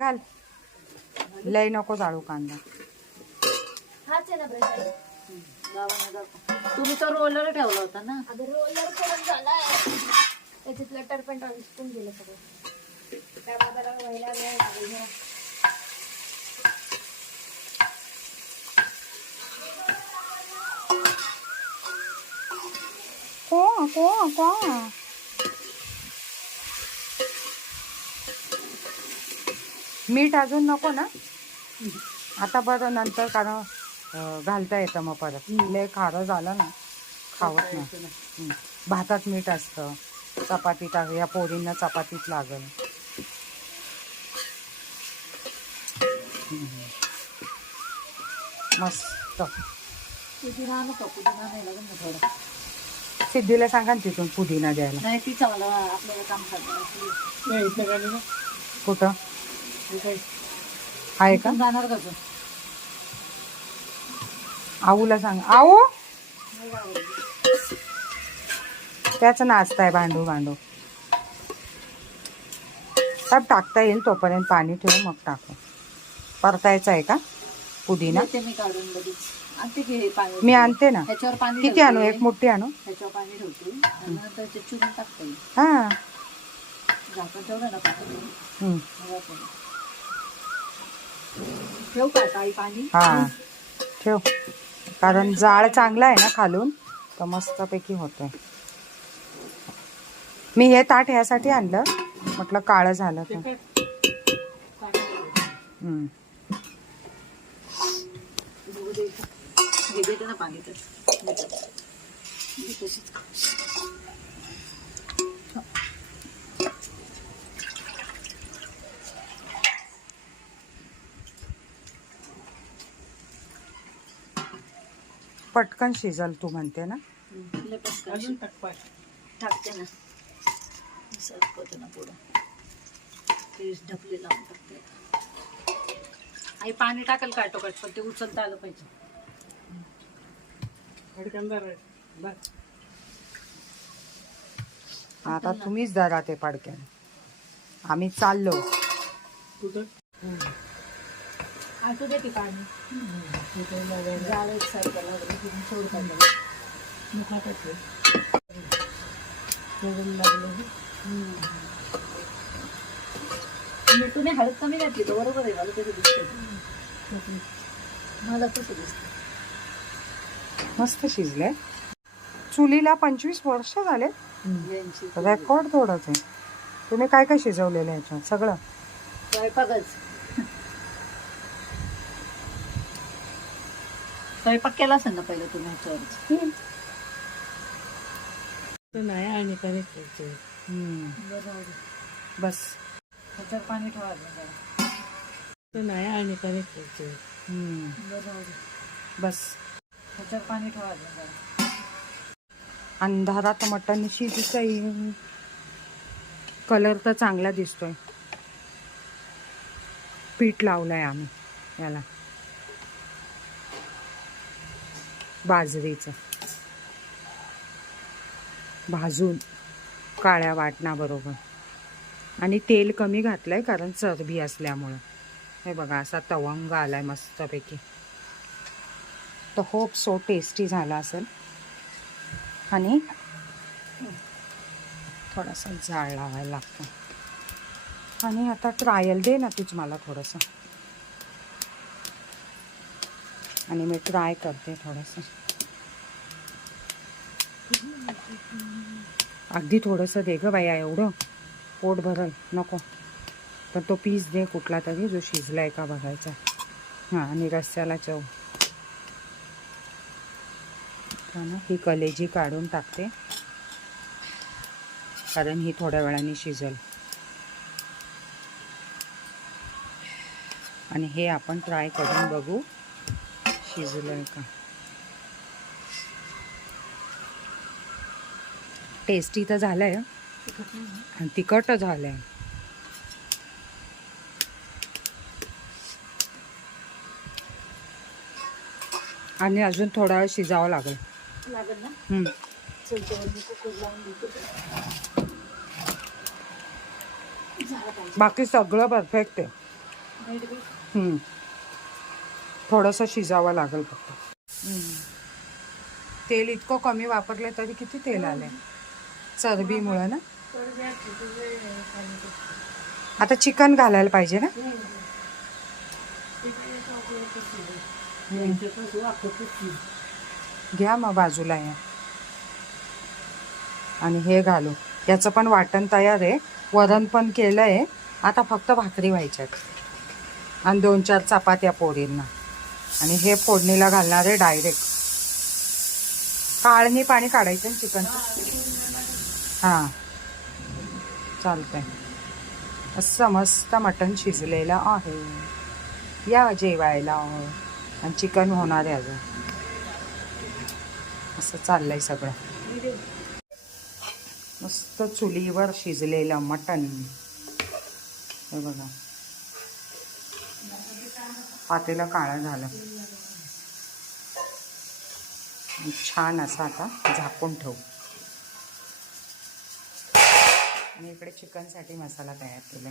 घाल. लय नको जाळू कांदा. हाच आहे ना ब्रश. गावाला जातो. तुम्ही तो रोलर ठेवला होता ना? अगं रोलर करून झालाय. त्याच्यातलं टरपेंट विसकून गेलं सगळं. त्यामुळे त्याला व्हायला वेळ लागेल. को को को मीठ अजून नको ना. आता बरं नंतर कारण घालता येतं मग परत. लय खारं झालं ना खावत नाही. भातात मीठ असतं. चपातीत या पोरींना चपातीत लागल. मस्त. सिद्धीला सांगा ना तिथून पुदिना द्यायला. कुठं? आहे का? जाणार आऊला सांग. आऊ? त्याच नाचताय भांडू भांडू. सब टाकता येईल तोपर्यंत पाणी ठेवू मग टाकू. परतायचं आहे का पुदिना? मी काढून हे मी आणते ना. किती आणू. एक मोठी आणू? ह्याच्यावर ठेवू का काही पाणी? हा. ठेव. कारण जाळ चांगला आहे ना खालून तर मस्तपैकी होतोय. मी हे ताट ह्यासाठी आणलं. म्हटलं काळं झालं तर. हे देते ना पाणी तर पटकन शिजल तू म्हणते ना. पटकन टाकते ना. सरकवते ना पुढं. ते ढपले लावून टाकते. आई पाणी टाकेल काटोकाट पण ते उचलता आलं पाहिजे. आता तुम्हीच धरा ते पडक्यान आम्ही चाललो. आटू दे की पाणी जाळ एक साईडला लागलं की. मिठूने हळद कमी घातली तर बरोबर आहे मला तरी दिसते मला तसं दिसतं मस्त शिजले चुलीला पंचवीस वर्ष झाले. यांची. रेकॉर्ड थोडंच आहे. तुम्ही काय काय शिजवलेलं आहे ह्याच्यात सगळं? स्वयंपाकच. स्वयंपाक केला असेल ना पहिलं तुम्ही ह्याच्यावर नाही आणि कनेक्ट बस. ह्याच्यावर पाणी ठेवायचं. नाही आणि कनेक्ट बस. ह्याच्यावर पाणी ठेवायचं. अंधारात मटण शिजतंय कलर तर चांगला दिसतोय. पीठ लावलंय आम्ही याला. बाजरीचं. भाजून काळ्या वाटणाबरोबर. आणि तेल कमी घातलं आहे कारण चरबी असल्यामुळं. हे बघा असा तवंग आला आहे मस्तपैकी. तर होप सो टेस्टी झाला असेल. आणि थोडासा जाळ लावायला लागतो. आणि आता ट्रायल दे ना तूच मला थोडंसं. आणि मी ट्राय करते थोडंसं. अगदी थोडंसं दे गं बाया एवढं पोट भरल नको. तर तो पीस दे कुठला तरी जो शिजला आहे का बघायचा. हां आणि रस्स्याला चव. ना ही कलेजी काढून टाकते. कारण ही थोड्या वेळाने शिजल. आणि हे आपण ट्राय करून बघू. शिजलंय का? टेस्टी तर झालंय. आणि तिखट झालंय. आणि अजून थोडा वेळ शिजावं लागेल. बाकी सगळं परफेक्ट आहे. हम्म. थोडंसं शिजावं लागेल फक्त. तेल इतकं कमी वापरलं तरी किती तेल आलंय चरबीमुळं ना? आता चिकन घालायला पाहिजे ना? घ्या मग बाजूला या. आणि हे घालू. याचं पण वाटण तयार आहे. वरण पण केलं आहे आता फक्त भाकरी व्हायच्यात. आणि दोन चार चपात्या पोरींना. आणि हे फोडणीला घालणार आहे डायरेक्ट काळणी पाणी काढायचं ना चिकनचं हां. चालतंय. असं मस्त मटण शिजलेलं आहे. या जेवायला. आणि चिकन होणार आहे अजून. असं चाललंय सगळं. मस्त चुलीवर शिजलेलं मटण. हे बघा. पातेलं काळं झालं. छान असं आता झाकून ठेवू. आणि इकडे चिकनसाठी मसाला तयार केला